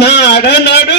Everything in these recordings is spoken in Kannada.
ನಾಡ ನಡುವಿನಿಂದ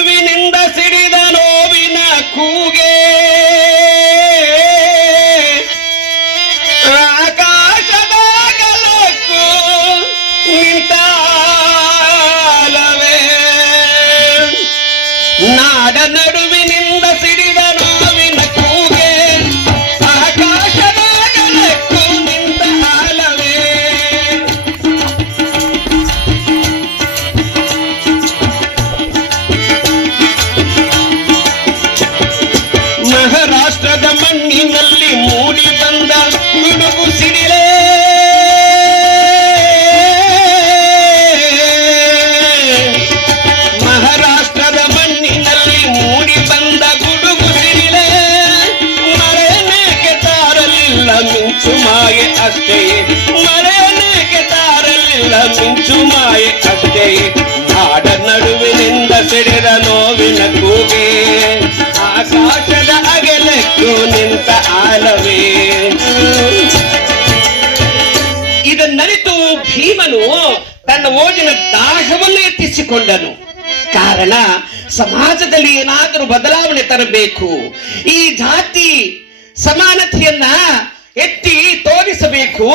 ಅಷ್ಟೇ ಮಳೆನೇಕೆ ತಾರಲಿಲ್ಲ ಮಿಂಚು ಮಾಯೆ ಅಷ್ಟೇ ನಾಡ ನಡುವಿನಿಂದ ಸಿಡಿದ ನೋವಿನ ಕೂಗೆ. ಆಕಾಶದ ಅಗಲಕ್ಕೂ ನಿಂತ ಆಲವೇ. ಇದನ್ನರಿತು ಭೀಮನು ತನ್ನ ಓಜಿನ ದಾಹವನ್ನು ಎತ್ತಿಸಿಕೊಂಡನು. ಕಾರಣ, ಸಮಾಜದಲ್ಲಿ ಏನಾದರೂ ಬದಲಾವಣೆ ತರಬೇಕು. ಈ ಜಾತಿ ಸಮಾನತೆಯನ್ನ ಎತ್ತಿ ತೋರಿಸಬೇಕು.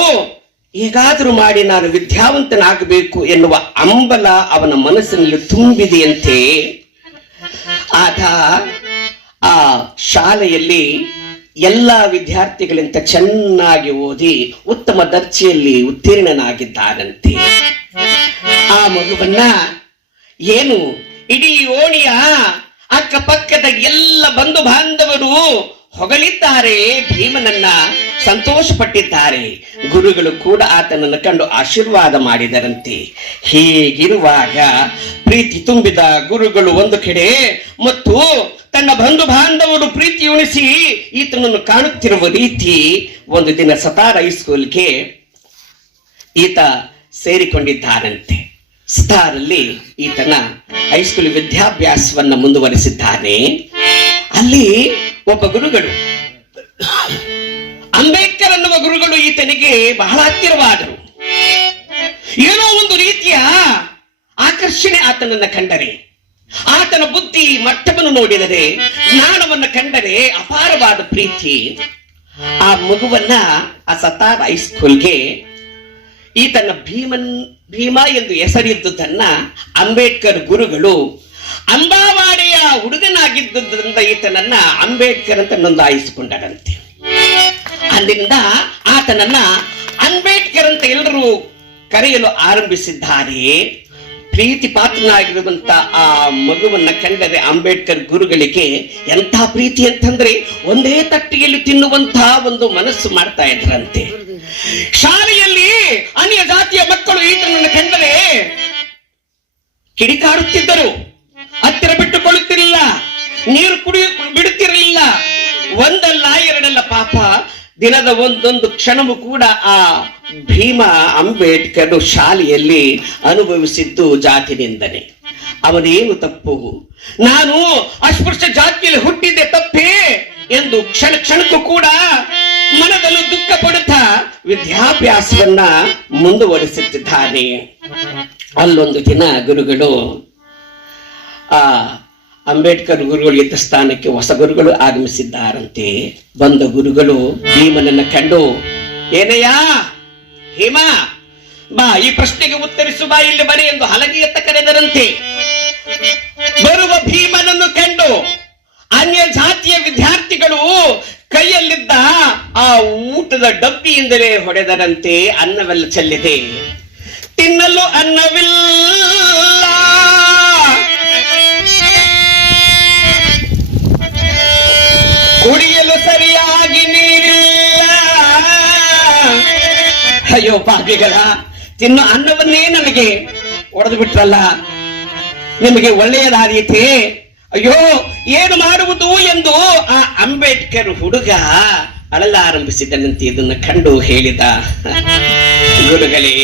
ಹೇಗಾದರೂ ಮಾಡಿ ನಾನು ವಿದ್ಯಾವಂತನಾಗಬೇಕು ಎನ್ನುವ ಅಂಬಲ ಅವನ ಮನಸ್ಸಿನಲ್ಲಿ ತುಂಬಿದೆಯಂತೆ. ಆತ ಆ ಶಾಲೆಯಲ್ಲಿ ಎಲ್ಲ ವಿದ್ಯಾರ್ಥಿಗಳಿಂದ ಚೆನ್ನಾಗಿ ಓದಿ ಉತ್ತಮ ದರ್ಜೆಯಲ್ಲಿ ಉತ್ತೀರ್ಣನಾಗಿದ್ದಾನಂತೆ. ಆ ಮಗುವನ್ನ ಏನು, ಇಡೀ ಓಣಿಯ ಅಕ್ಕಪಕ್ಕದ ಎಲ್ಲ ಬಂಧು ಬಾಂಧವರು ಹೊಗಳಿದ್ದಾರೆ ಭೀಮನನ್ನ. ಸಂತೋಷಪಟ್ಟಿದ್ದಾರೆ. ಗುರುಗಳು ಕೂಡ ಆತನನ್ನು ಕಂಡು ಆಶೀರ್ವಾದ ಮಾಡಿದರಂತೆ. ಹೀಗಿರುವಾಗ ಪ್ರೀತಿ ತುಂಬಿದ ಗುರುಗಳು ಒಂದು ಕಡೆ ಮತ್ತು ತನ್ನ ಬಂಧು ಬಾಂಧವರು ಪ್ರೀತಿ ಉಣಿಸಿ ಈತನನ್ನು ಕಾಣುತ್ತಿರುವ ರೀತಿ ಒಂದು ದಿನ ಸತಾರ ಹೈಸ್ಕೂಲ್ಗೆ ಈತ ಸೇರಿಕೊಂಡಿದ್ದಾನಂತೆ ಸತಾರಲ್ಲಿ ಈತನ ಹೈಸ್ಕೂಲ್ ವಿದ್ಯಾಭ್ಯಾಸವನ್ನ ಮುಂದುವರಿಸಿದ್ದಾನೆ. ಅಲ್ಲಿ ಒಬ್ಬ ಗುರುಗಳು ಅಂಬೇಡ್ಕರ್ ಅನ್ನುವ ಗುರುಗಳು ಈತನಿಗೆ ಬಹಳ ಹತ್ತಿರವಾದರು. ಏನೋ ಒಂದು ರೀತಿಯ ಆಕರ್ಷಣೆ ಆತನನ್ನ ಕಂಡರೆ. ಆತನ ಬುದ್ಧಿ ಮಟ್ಟವನ್ನು ನೋಡಿದರೆ, ಜ್ಞಾನವನ್ನು ಕಂಡರೆ ಅಪಾರವಾದ ಪ್ರೀತಿ. ಆ ಮಗುವನ್ನ ಆ ಸತಾರ್ ಹೈಸ್ಕೂಲ್ಗೆ ಈತನ ಭೀಮನ್, ಭೀಮ ಎಂದು ಹೆಸರಿದ್ದುದನ್ನ ಅಂಬೇಡ್ಕರ್ ಗುರುಗಳು ಅಂಬಾವಾಡೆಯ ಹುಡುಗನಾಗಿದ್ದುದರಿಂದ ಈತನನ್ನ ಅಂಬೇಡ್ಕರ್ ಅಂತ ನೋಂದಾಯಿಸಿಕೊಂಡರಂತೆ. ಅಂದಿನಿಂದ ಆತನನ್ನ ಅಂಬೇಡ್ಕರ್ ಅಂತ ಎಲ್ಲರೂ ಕರೆಯಲು ಆರಂಭಿಸಿದ್ದಾರೆ. ಪ್ರೀತಿ ಪಾತ್ರನಾಗಿರುವಂತ ಆ ಮಗುವನ್ನ ಕಂಡರೆ ಅಂಬೇಡ್ಕರ್ ಗುರುಗಳಿಗೆ ಎಂಥ ಪ್ರೀತಿ ಅಂತಂದ್ರೆ ಒಂದೇ ತಟ್ಟಿಯಲ್ಲಿ ತಿನ್ನುವಂತಹ ಒಂದು ಮನಸ್ಸು ಮಾಡ್ತಾ ಇದ್ರಂತೆ. ಶಾಲೆಯಲ್ಲಿ ಅನ್ಯ ಜಾತಿಯ ಮಕ್ಕಳು ಈತನನ್ನು ಕಂಡರೆ ಕಿಡಿಕಾಡುತ್ತಿದ್ದರು. ಹತ್ತಿರ ಬಿಟ್ಟುಕೊಳ್ಳುತ್ತಿರಲಿಲ್ಲ. ನೀರು ಕುಡಿಯ ಬಿಡುತ್ತಿರಲಿಲ್ಲ. ಒಂದಲ್ಲ, ಎರಡಲ್ಲ ಪಾಪ ದಿನದ ಒಂದೊಂದು ಕ್ಷಣವೂ ಕೂಡ ಆ ಭೀಮ ಅಂಬೇಡ್ಕರ್ ಶಾಲೆಯಲ್ಲಿ ಅನುಭವಿಸಿದ್ದು ಜಾತಿನಿಂದನೆ. ಅವನೇನು ತಪ್ಪು? ನಾನು ಅಸ್ಪೃಶ್ಯ ಜಾತಿಯಲ್ಲಿ ಹುಟ್ಟಿದ್ದೆ ತಪ್ಪೇ ಎಂದು ಕ್ಷಣ ಕ್ಷಣಕ್ಕೂ ಕೂಡ ಮನದಲ್ಲೂ ದುಃಖ ಪಡುತ್ತಾ ವಿದ್ಯಾಭ್ಯಾಸವನ್ನ ಮುಂದುವರಿಸುತ್ತಿದ್ದಾನೆ. ಅಲ್ಲೊಂದು ದಿನ ಗುರುಗಳು ಆ ಅಂಬೇಡ್ಕರ್ ಗುರುಗಳು ಇದ್ದ ಸ್ಥಾನಕ್ಕೆ ಹೊಸ ಗುರುಗಳು ಆಗಮಿಸಿದ್ದಾರಂತೆ. ಬಂದ ಗುರುಗಳು ಭೀಮನನ್ನ ಕಂಡು ಏನಯ್ಯ ಭೀಮ, ಬಾ, ಈ ಪ್ರಶ್ನೆಗೆ ಉತ್ತರಿಸು ಬಾ, ಇಲ್ಲಿ ಬರೆ ಎಂದು ಹಲಗೆ ಎತ್ತ ಕರೆದರಂತೆ. ಬರುವ ಭೀಮನನ್ನು ಕಂಡು ಅನ್ಯ ಜಾತಿಯ ವಿದ್ಯಾರ್ಥಿಗಳು ಕೈಯಲ್ಲಿದ್ದ ಆ ಊಟದ ಡಬ್ಬಿಯಿಂದಲೇ ಹೊಡೆದರಂತೆ ಅನ್ನವೆಲ್ಲ ಚೆಲ್ಲಿದೆ. ತಿನ್ನಲು ಅನ್ನವಿಲ್ಲ. ಸರಿಯಾಗಿ ನೀರಿಲ್ಲ. ಅಯ್ಯೋ ಪಾಪಿಗಳ ತಿನ್ನು ಅನ್ನವನ್ನೇ ನನಗೆ ಒಡೆದು ಬಿಟ್ರಲ್ಲ. ನಿಮಗೆ ಒಳ್ಳೆಯದಾದೀತೆ. ಅಯ್ಯೋ, ಏನು ಮಾಡುವುದು ಎಂದು ಆ ಅಂಬೇಡ್ಕರ್ ಹುಡುಗ ಅಳಲಾರಂಭಿಸಿದನಂತೆ ಇದನ್ನು ಕಂಡು ಹೇಳಿದ. ಗುರುಗಳೇ,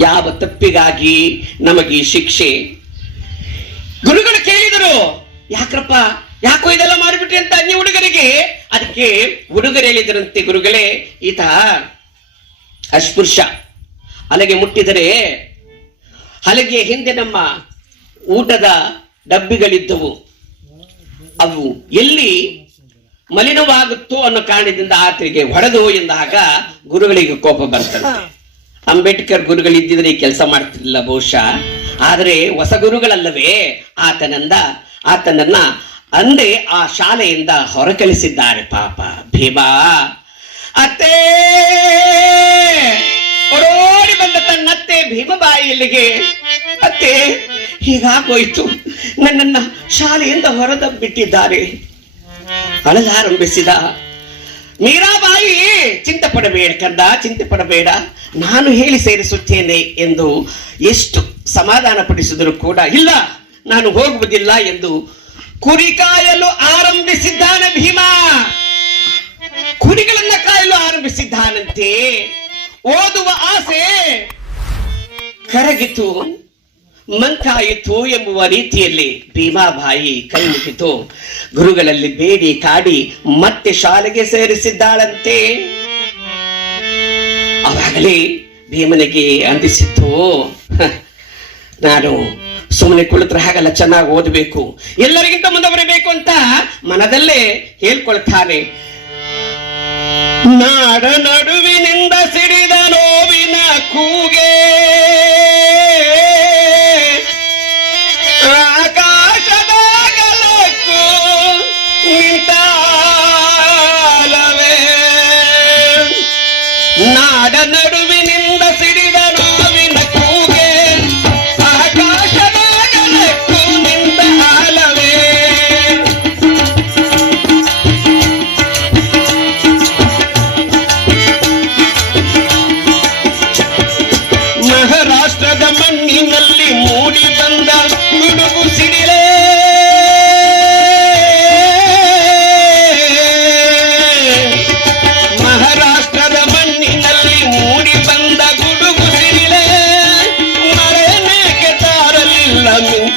ಯಾವ ತಪ್ಪಿಗಾಗಿ ನಮಗೆ ಶಿಕ್ಷೆ? ಗುರುಗಳು ಕೇಳಿದರು, ಯಾಕ್ರಪ್ಪ ಯಾಕೋ ಇದೆಲ್ಲ ಮಾಡಿಬಿಟ್ರಿ ಅಂತ ಅನ್ಯ ಹುಡುಗರಿಗೆ? ಅದಕ್ಕೆ ಹುಡುಗರು ಹೇಳಿದ್ರಂತೆ ಗುರುಗಳೇ, ಈತ ಅಸ್ಪೃಶ್ಯ. ಅಲೆಗೆ ಮುಟ್ಟಿದರೆ ಹಲಗೆ ಹಿಂದೆ ನಮ್ಮ ಊಟದ ಡಬ್ಬಿಗಳಿದ್ದವು. ಅವು ಎಲ್ಲಿ ಮಲಿನವಾಗುತ್ತೋ ಅನ್ನೋ ಕಾರಣದಿಂದ ಆತನಿಗೆ ಹೊಡೆದು ಎಂದಾಗ ಗುರುಗಳಿಗೆ ಕೋಪ ಬರ್ತದೆ. ಅಂಬೇಡ್ಕರ್ ಗುರುಗಳಿದ್ದಿದ್ರೆ ಈ ಕೆಲಸ ಮಾಡ್ತಿರ್ಲಿಲ್ಲ ಬಹುಶಃ. ಆದರೆ ಹೊಸ ಗುರುಗಳಲ್ಲವೇ ಆತನಂದ, ಆತನನ್ನ ಅಂದೇ ಆ ಶಾಲೆಯಿಂದ ಹೊರಕಳಿಸಿದ್ದಾರೆ ಪಾಪ. ಭೀಮಾ, ಅತ್ತೇ! ಓಡೋಡಿ ಬಂದ ತನ್ನತ್ತೆ ಭೀಮಬಾಯಿಯಲ್ಲಿಗೆ ಅತ್ತೆ, ಹೀಗಾಗೋಯ್ತು. ನನ್ನನ್ನ ಶಾಲೆಯಿಂದ ಹೊರದಬ್ಬಿಟ್ಟಿದ್ದಾರೆ. ಅಳಲಾರಂಭಿಸಿದ ಮೀರಾಬಾಯಿ ಚಿಂತೆ ಪಡಬೇಡ ಕಂದ, ಚಿಂತೆ ಪಡಬೇಡ. ನಾನು ಹೇಳಿ ಸೇರಿಸುತ್ತೇನೆ ಎಂದು ಎಷ್ಟು ಸಮಾಧಾನ ಪಡಿಸಿದರೂ ಕೂಡ, ಇಲ್ಲ, ನಾನು ಹೋಗುವುದಿಲ್ಲ ಎಂದು ಕುರಿ ಕಾಯಲು ಆರಂಭಿಸಿದ್ದಾನೆ ಭೀಮಾ. ಕುರಿಗಳನ್ನ ಕಾಯಲು ಆರಂಭಿಸಿದ್ದಾನಂತೆ. ಓದುವ ಆಸೆ ಕರಗಿತು ಮಂತಾಯಿತು ಎಂಬುವ ರೀತಿಯಲ್ಲಿ ಭೀಮಾಬಾಯಿ ಕೈ ಗುರುಗಳಲ್ಲಿ ಬೇಡಿ ಕಾಡಿ ಮತ್ತೆ ಶಾಲೆಗೆ ಸೇರಿಸಿದ್ದಾಳಂತೆ. ಅವಾಗಲೇ ಭೀಮನಿಗೆ ಅಂದಿಸಿತ್ತು. ನಾನು ಸುಮ್ಮನೆ ಕುಳಿತ್ರೆ ಹಾಗಲ್ಲ, ಚೆನ್ನಾಗಿ ಓದಬೇಕು. ಎಲ್ಲರಿಗಿಂತ ಮುಂದೆ ಬರಬೇಕು ಅಂತ ಮನದಲ್ಲೇ ಹೇಳ್ಕೊಳ್ತಾನೆ. ನಾಡ ನಡುವಿನಿಂದ ಸಿಡಿದ ನೋವಿನ ಕೂಗೆ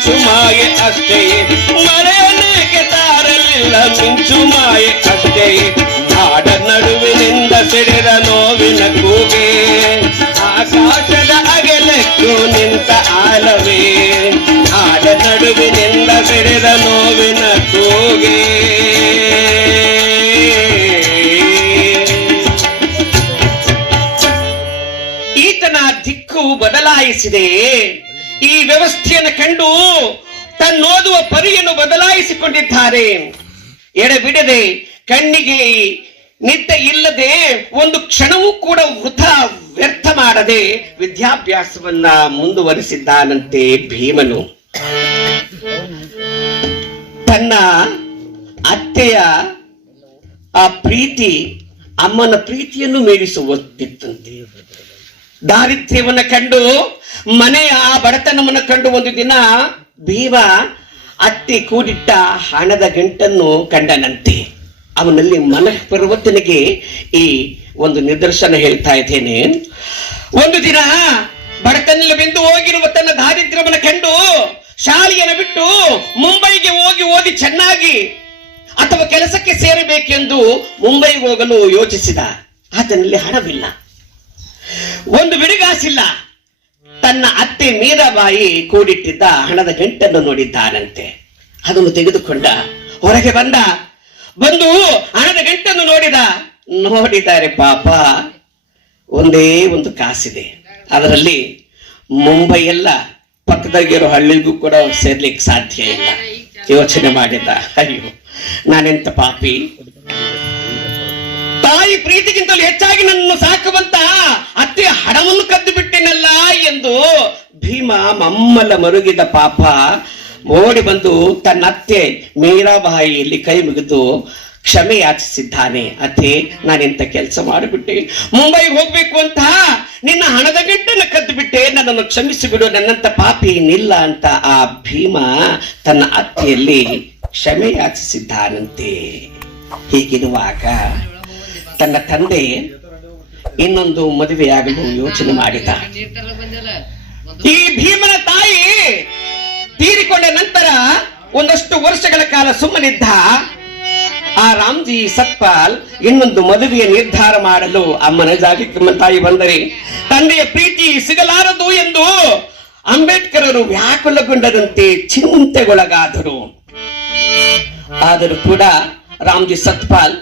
ಮಿಂಚು ಮಾಯೆ ಅಷ್ಟೇ ಮಳೆನೇಕೆ ತಾರಲಿಲ್ಲ ಮಿಂಚು ಮಾಯೆ ಅಷ್ಟೇ ನಾಡ ನಡುವಿನಿಂದ ಸಿಡಿದ ನೋವಿನ ಕೂಗೆ. ಆಕಾಶದ ಅಗಲಕ್ಕೂ ನಿಂತ ಆಲವೇ. ನಾಡ ನಡುವಿನಿಂದ ಸಿಡಿದ ನೋವಿನ ಕೂಗೆ. ಈತನ ದಿಕ್ಕು ಬದಲಾಯಿಸಿದೆ. ಈ ವ್ಯವಸ್ಥೆಯನ್ನು ಕಂಡು ತನ್ನೋದುವ ಪರಿಯನ್ನು ಬದಲಾಯಿಸಿಕೊಂಡಿದ್ದಾರೆ. ಎಡೆಬಿಡದೆ ಕಣ್ಣಿಗೆ ನಿದ್ದೆ ಇಲ್ಲದೆ ಒಂದು ಕ್ಷಣವೂ ಕೂಡ ವೃಥ ವ್ಯರ್ಥ ಮಾಡದೆ ವಿದ್ಯಾಭ್ಯಾಸವನ್ನ ಮುಂದುವರಿಸಿದ್ದಾನಂತೆ ಭೀಮನು. ತನ್ನ ಅತ್ತೆಯ, ಆ ಪ್ರೀತಿ, ಅಮ್ಮನ ಪ್ರೀತಿಯನ್ನು ಮೀರಿಸುವಂತಿತ್ತಂತೆ ದಾರಿದ್ರ್ಯವನ್ನ ಕಂಡು, ಮನೆಯ ಆ ಬಡತನವನ್ನು ಕಂಡು ಒಂದು ದಿನ ಭೀಮ ಅತ್ತಿ ಕೂಡಿಟ್ಟ ಹಣದ ಗಂಟನ್ನು ಕಂಡನಂತೆ. ಅವನಲ್ಲಿ ಮನಃ ಪರ್ವತನಿಗೆ ಈ ಒಂದು ನಿದರ್ಶನ ಹೇಳ್ತಾ ಇದ್ದೇನೆ. ಒಂದು ದಿನ ಬಡತನಲ್ಲಿ ಬೆಂದು ಹೋಗಿರುವ ತನ್ನ ದಾರಿದ್ರ್ಯವನ್ನು ಕಂಡು, ಶಾಲೆಯನ್ನು ಬಿಟ್ಟು ಮುಂಬೈಗೆ ಹೋಗಿ ಓದಿ ಚೆನ್ನಾಗಿ ಅಥವಾ ಕೆಲಸಕ್ಕೆ ಸೇರಬೇಕೆಂದು ಮುಂಬೈಗೆ ಹೋಗಲು ಯೋಚಿಸಿದ. ಆತನಲ್ಲಿ ಹಣವಿಲ್ಲ. ಒಂದು ಬಿಡಿಗಾಸಿಲ್ಲ. ತನ್ನ ಅತ್ತೆ ಮೀರಾಬಾಯಿ ಕೂಡಿಟ್ಟಿದ್ದ ಹಣದ ಗಂಟನ್ನು ನೋಡಿದ್ದಾನಂತೆ. ಅದನ್ನು ತೆಗೆದುಕೊಂಡ ಹೊರಗೆ ಬಂದ. ಬಂದು ಹಣದ ಗಂಟನ್ನು ನೋಡಿದ. ನೋಡಿದ್ದಾರೆ ಪಾಪ, ಒಂದೇ ಒಂದು ಕಾಸಿದೆ. ಅದರಲ್ಲಿ ಮುಂಬೈ ಎಲ್ಲ ಪಕ್ಕದಾಗಿರೋ ಹಳ್ಳಿಗೂ ಕೂಡ ಸೇರ್ಲಿಕ್ಕೆ ಸಾಧ್ಯ ಇಲ್ಲ. ಯೋಚನೆ ಮಾಡಿದ. ಅಯ್ಯೋ, ನಾನೆಂತ ಪಾಪಿ? ತಾಯಿ ಪ್ರೀತಿಗಿಂತಲೂ ಹೆಚ್ಚಾಗಿ ನನ್ನನ್ನು ಸಾಕುವಂತ ಅತ್ತೆ ಹಣವನ್ನು ಕದ್ದು ಬಿಟ್ಟಿನಲ್ಲ ಎಂದು ಭೀಮ ಮಮ್ಮಲ ಮರುಗಿದ ಪಾಪ ಓಡಿ ಬಂದು ತನ್ನ ಅತ್ತೆ ಮೀರಾಬಾಯಿಯಲ್ಲಿ ಕೈ ಮುಗಿದು ಕ್ಷಮೆ ಯಾಚಿಸಿದ್ದಾನೆ. ಅತ್ತೆ, ನಾನಿಂತ ಕೆಲಸ ಮಾಡಿಬಿಟ್ಟೆ? ಮುಂಬೈಗೆ ಹೋಗ್ಬೇಕು ಅಂತ ನಿನ್ನ ಹಣದ ಗಂಟನ್ನು ಕದ್ದು ಬಿಟ್ಟೆ. ನನ್ನನ್ನು ಕ್ಷಮಿಸಿ ಬಿಡು. ನನ್ನಂತ ಪಾಪಿ ಏನಿಲ್ಲ ಅಂತ ಆ ಭೀಮ ತನ್ನ ಅತ್ತೆಯಲ್ಲಿ ಕ್ಷಮೆ ಯಾಚಿಸಿದ್ದಾನಂತೆ. ಹೀಗಿರುವಾಗ ತನ್ನ ತಂದೆ ಇನ್ನೊಂದು ಮದುವೆಯಾಗಲು ಯೋಚನೆ ಮಾಡಿದ. ಈ ಭೀಮನ ತಾಯಿ ತೀರಿಕೊಂಡ ನಂತರ ಒಂದಷ್ಟು ವರ್ಷಗಳ ಕಾಲ ಸುಮ್ಮನಿದ್ದ. ಆ ರಾಮ್ಜಿ ಸತ್ಪಾಲ್ ಇನ್ನೊಂದು ಮದುವೆಯ ನಿರ್ಧಾರ ಮಾಡಲು ಅಮ್ಮನ ಜಾಗಕ್ಕೆ ತಾಯಿ ಬಂದರೆ, ತಂದೆಯ ಪ್ರೀತಿ ಸಿಗಲಾರದು ಎಂದು ಅಂಬೇಡ್ಕರ್ ಅವರು ವ್ಯಾಕುಲಗೊಂಡರಂತೆ ಚಿಂತೆಗೊಳಗಾದರು. ಆದರೂ ಕೂಡ ರಾಮ್ಜಿ ಸತ್ಪಾಲ್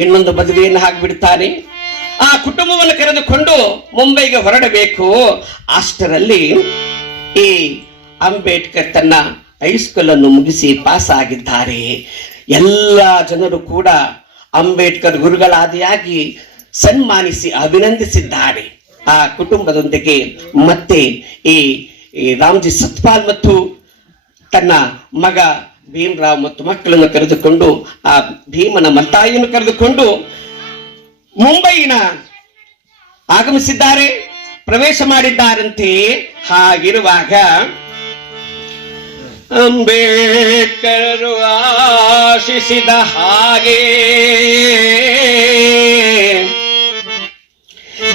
ಇನ್ನೊಂದು ಬದಲಿಯನ್ನು ಹಾಕಿಬಿಡ್ತಾನೆ. ಆ ಕುಟುಂಬವನ್ನು ಕರೆದುಕೊಂಡು ಮುಂಬೈಗೆ ಹೊರಡಬೇಕು. ಅಷ್ಟರಲ್ಲಿ ಈ ಅಂಬೇಡ್ಕರ್ ತನ್ನ ಹೈಸ್ಕೂಲ್ ಅನ್ನು ಮುಗಿಸಿ ಪಾಸ್ ಆಗಿದ್ದಾರೆ. ಎಲ್ಲ ಜನರು ಕೂಡ ಅಂಬೇಡ್ಕರ್ ಗುರುಗಳಾದಿಯಾಗಿ ಸನ್ಮಾನಿಸಿ, ಅಭಿನಂದಿಸಿದ್ದಾರೆ. ಆ ಕುಟುಂಬದೊಂದಿಗೆ ಮತ್ತೆ ಈ ರಾಮ್ಜಿ ಸತ್ಪಾಲ್ ಮತ್ತು ತನ್ನ ಮಗ ಭೀಮರಾವ್ ಮತ್ತು ಮಕ್ಕಳನ್ನು ಕರೆದುಕೊಂಡು, ಆ ಭೀಮನ ಮತ್ತಾಯಿಯನ್ನು ಕರೆದುಕೊಂಡು ಮುಂಬೈನ ಆಗಮಿಸಿದ್ದಾರೆ, ಪ್ರವೇಶ ಮಾಡಿದ್ದಾರಂತೆ. ಹಾಗಿರುವಾಗ ಅಂಬೇಡ್ಕರರು ಆಶಿಸಿದ ಹಾಗೆ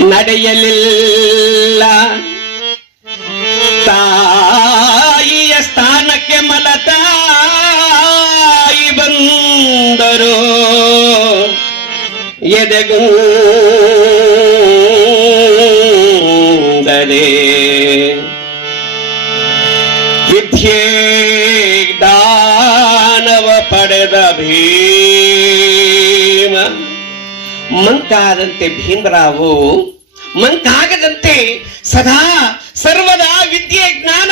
ನಡೆಯಲಿಲ್ಲ. ದಾನವ ಪಡೆದ ಭೀಮ. ಮಂಕಾದಂತೆ ಭೀಮರಾವು ಮಂಕಾಗದಂತೆ ಸದಾ ಸರ್ವದಾ ವಿದ್ಯೆ ಜ್ಞಾನ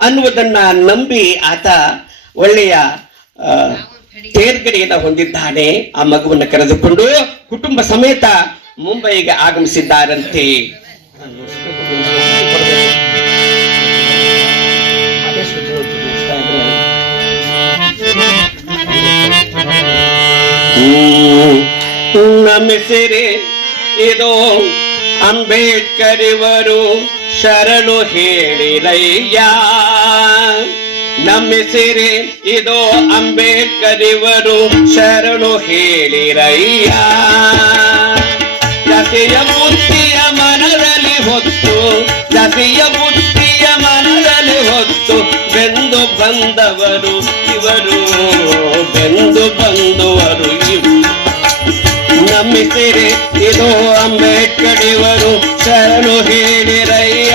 ಅನ್ನುವುದನ್ನ ನಂಬಿ ಆತ ಒಳ್ಳೆಯ ತೇರ್ಗಡೆಯನ್ನ ಹೊಂದಿದ್ದಾನೆ ಆ ಮಗುವನ್ನು ಕರೆದುಕೊಂಡು ಕುಟುಂಬ ಸಮೇತ ಮುಂಬೈಗೆ ಆಗಮಿಸಿದ್ದಾರಂತೆ. ನಮಿಸಿರಿ, ಇದು ಅಂಬೇಡ್ಕರ್ ಇವರು ಶರಣು ಹೇಳಿರಯ್ಯ. ನಮಿಸಿರಿ ಇದು ಅಂಬೇಡ್ಕರ್ ಇವರು ಶರಣು ಹೇಳಿರಯ್ಯ. ಜತೆಯ ಬುದ್ಧಿಯ ಮನದಲ್ಲಿ ಹೊತ್ತು, ಜತೆಯ ಬುದ್ಧಿಯ ಮನದಲ್ಲಿ ಹೊತ್ತು ಬೆಂದು ಬಂದವರು ಇವರು, ಬೆಂದು ಬಂದವರು ಇವರು. ನಮ್ಮಿಸಿರಿ, ಇದು ಅಂಬೇಡ್ಕರ್ ಇವರು ಶರಣು ಹೇಳಿರಯ್ಯ.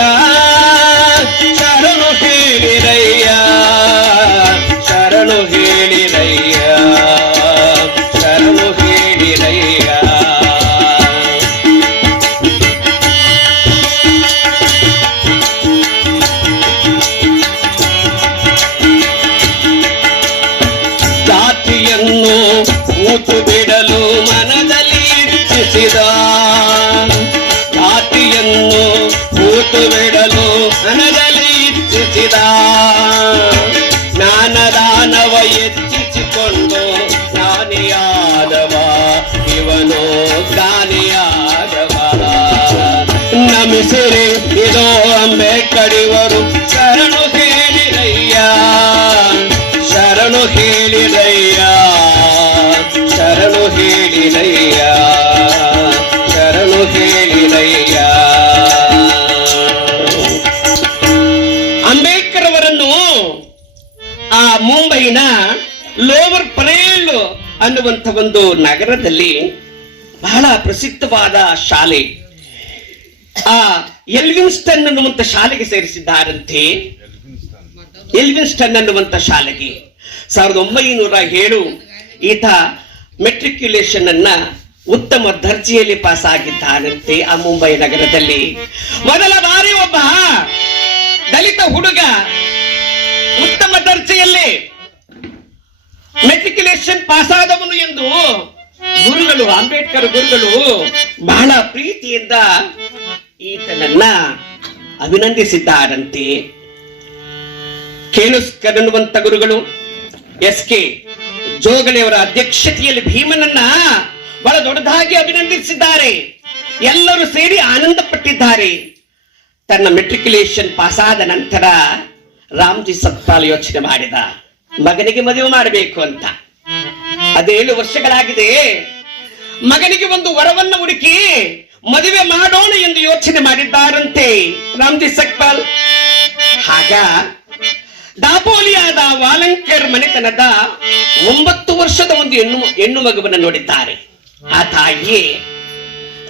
ಅಂಬೇಡ್ಕರ್ ಶರಣು ಹೇಳಿರಯ್ಯ ಶರಣು ಹೇಳಿರಯ್ಯ ಶರಣು ಹೇಳಿರಯ್ಯ ಶರಣು ಹೇಳಿರಯ್ಯ ಅಂಬೇಡ್ಕರ್ ಅವರನ್ನು ಆ ಮುಂಬೈನ ಲೋವರ್ ಪನೇಲ್ ಅನ್ನುವಂಥ ಒಂದು ನಗರದಲ್ಲಿ ಬಹಳ ಪ್ರಸಿದ್ಧವಾದ ಶಾಲೆ. ಆ ಎಲ್ವಿನ್ಸ್ಟನ್ ಅನ್ನುವಂತ ಶಾಲೆಗೆ ಸೇರಿಸಿದ್ದಾರಂತೆ. ಎಲ್ವಿನ್ಸ್ಟನ್ ಅನ್ನುವಂತ ಶಾಲೆಗೆ. ಸಾವಿರದ ಒಂಬೈನೂರ ಏಳು ಈತ ಮೆಟ್ರಿಕ್ಯುಲೇಷನ್ ಅನ್ನ ಉತ್ತಮ ದರ್ಜೆಯಲ್ಲಿ ಪಾಸ್ ಆಗಿದ್ದಾನಂತೆ ಆ ಮುಂಬೈ ನಗರದಲ್ಲಿ. ಮೊದಲ ಬಾರಿ ಒಬ್ಬ ದಲಿತ ಹುಡುಗ ಉತ್ತಮ ದರ್ಜೆಯಲ್ಲಿ ಮೆಟ್ರಿಕ್ಯುಲೇಷನ್ ಪಾಸ್ ಆದವನು ಎಂದು ಗುರುಗಳು, ಅಂಬೇಡ್ಕರ್ ಗುರುಗಳು ಬಹಳ ಪ್ರೀತಿಯಿಂದ ಈತನನ್ನ ಅಭಿನಂದಿಸಿದ್ದಾರಂತೆ. ಕೇಳಿಸ್ಕರನ್ನುವಂತ ಗುರುಗಳು ಎಸ್ ಕೆ ಜೋಗಳೆಯವರ ಅಧ್ಯಕ್ಷತೆಯಲ್ಲಿ ಭೀಮನನ್ನ ಬಹಳ ದೊಡ್ಡದಾಗಿ ಅಭಿನಂದಿಸಿದ್ದಾರೆ. ಎಲ್ಲರೂ ಸೇರಿ ಆನಂದ ಪಟ್ಟಿದ್ದಾರೆ ತನ್ನ ಮೆಟ್ರಿಕ್ಯುಲೇಷನ್ ಪಾಸ್ ಆದ ನಂತರ ರಾಮ್ಜಿ ಸತ್ಪಾಲ್ ಯೋಚನೆ ಮಾಡಿದ, ಮಗನಿಗೆ ಮದುವೆ ಮಾಡಬೇಕು ಅಂತ. ಅದೇಳು ವರ್ಷಗಳಾಗಿದೆ. ಮಗನಿಗೆ ಒಂದು ವರವನ್ನು ಹುಡುಕಿ ಮದುವೆ ಮಾಡೋಣ ಎಂದು ಯೋಚನೆ ಮಾಡಿದ್ದಾರಂತೆ ರಾಮ್ಜಿ ಸಕ್ಪಾಲ್ ಆಗ ದಾಪೋಲಿಯಾದ ವಾಲಂಕರ್ ಮನೆತನದ ಒಂಬತ್ತು ವರ್ಷದ ಒಂದು ಹೆಣ್ಣು ಹೆಣ್ಣು ಮಗುವನ್ನು ನೋಡಿದ್ದಾರೆ. ಆ ತಾಯಿಯೇ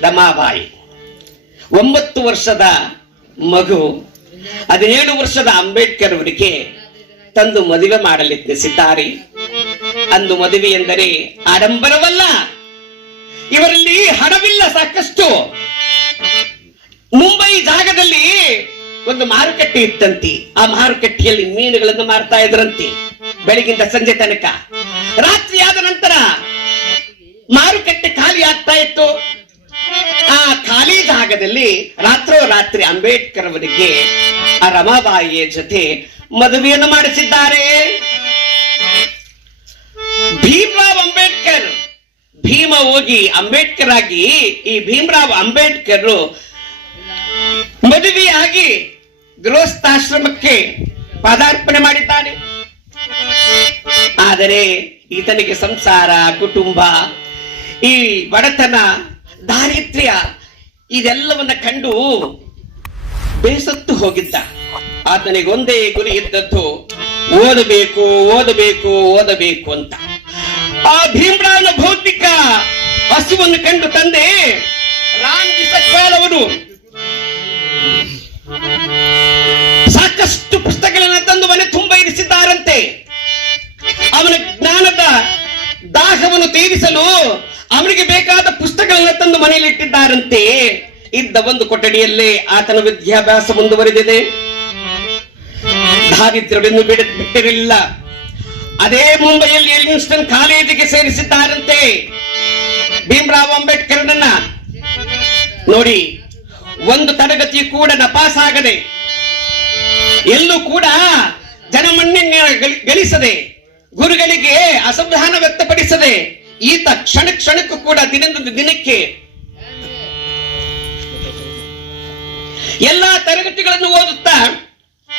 ರಮಾಬಾಯಿ. ಒಂಬತ್ತು ವರ್ಷದ ಮಗು, ಹದಿನೇಳು ವರ್ಷದ ಅಂಬೇಡ್ಕರ್ ಅವರಿಗೆ ತಂದು ಮದುವೆ ಮಾಡಲಿತ್ತಿಸಿದ್ದಾರೆ ಅಂದು ಮದುವೆ ಎಂದರೆ ಆಡಂಬರವಲ್ಲ. ಇವರಲ್ಲಿ ಹಣವಿಲ್ಲ ಸಾಕಷ್ಟು. ಮುಂಬೈ ಜಾಗದಲ್ಲಿ ಒಂದು ಮಾರುಕಟ್ಟೆ ಇತ್ತಂತೆ. ಆ ಮಾರುಕಟ್ಟೆಯಲ್ಲಿ ಮೀನುಗಳನ್ನು ಮಾರ್ತಾ ಇದ್ರಂತೆ. ಬೆಳಗಿಂದ ಸಂಜೆ ತನಕ. ರಾತ್ರಿ ಆದ ನಂತರ ಮಾರುಕಟ್ಟೆ ಖಾಲಿ ಆಗ್ತಾ ಇತ್ತು. ಆ ಖಾಲಿ ಜಾಗದಲ್ಲಿ ರಾತ್ರೋ ರಾತ್ರಿ ಅಂಬೇಡ್ಕರ್ ಅವರಿಗೆ ಆ ರಮಾಬಾಯಿಯ ಜೊತೆ ಮದುವೆಯನ್ನು ಮಾಡಿಸಿದ್ದಾರೆ. ಅಂಬೇಡ್ಕರ್ ಭೀಮ ಹೋಗಿ ಅಂಬೇಡ್ಕರ್ ಆಗಿ, ಈ ಭೀಮರಾವ್ ಅಂಬೇಡ್ಕರ್ ಮದುವೆಯಾಗಿ ಗೃಹಸ್ಥಾಶ್ರಮಕ್ಕೆ ಪದಾರ್ಪಣೆ ಮಾಡಿದ್ದಾನೆ. ಆದರೆ ಈತನಿಗೆ ಸಂಸಾರ, ಕುಟುಂಬ, ಈ ಬಡತನ, ದಾರಿದ್ರ್ಯ ಇದೆಲ್ಲವನ್ನ ಕಂಡು ಬೇಸತ್ತು ಹೋಗಿದ್ದ. ಆತನಿಗೆ ಒಂದೇ ಗುರಿ ಇದ್ದದ್ದು, ಓದಬೇಕು ಓದಬೇಕು ಓದಬೇಕು ಅಂತ. ಆ ಭೀಮರಾವನ ಭೌತಿಕ ಹಸುವನ್ನು ಕಂಡು ತಂದೆ ರಾಮ್ಜಿ ಅವರು. ಸಾಕಷ್ಟು ಪುಸ್ತಕಗಳನ್ನ ತಂದು ಮನೆ ತುಂಬ ಇರಿಸಿದ್ದಾರಂತೆ. ಅವನ ಜ್ಞಾನದ ದಾಹವನ್ನು ತೀರಿಸಲು ಅವನಿಗೆ ಬೇಕಾದ ಪುಸ್ತಕಗಳನ್ನ ತಂದು ಮನೆಯಲ್ಲಿ ಇಟ್ಟಿದ್ದಾರಂತೆ. ಇದ್ದ ಒಂದು ಕೊಠಡಿಯಲ್ಲೇ ಆತನ ವಿದ್ಯಾಭ್ಯಾಸ ಮುಂದುವರೆದಿದೆ. ದಾರಿದ್ರ್ಯವನ್ನು ಬಿಡ ಬಿಟ್ಟಿರಲಿಲ್ಲ. ಅದೇ ಮುಂಬೈಯಲ್ಲಿ ಎಲಿಂಗ್ಸ್ಟನ್ ಕಾಲೇಜಿಗೆ ಸೇರಿಸಿದ್ದಾರಂತೆ. ಭೀಮರಾವ್ ಅಂಬೇಡ್ಕರ್ನನ್ನ. ನೋಡಿ, ಒಂದು ತರಗತಿ ಕೂಡ ನಪಾಸಾಗದೆ ಎಲ್ಲೂ ಕೂಡ ಜನಮನ್ನಣೆ ಗಳ- ಗಳಿಸದೆ, ಗುರುಗಳಿಗೆ ಅಸಮಾಧಾನ ವ್ಯಕ್ತಪಡಿಸದೆ, ಈತ ಕ್ಷಣ ಕ್ಷಣಕ್ಕೂ ಕೂಡ ದಿನದಿಂದ ದಿನಕ್ಕೆ ಎಲ್ಲಾ ತರಗತಿಗಳನ್ನು ಓದುತ್ತಾ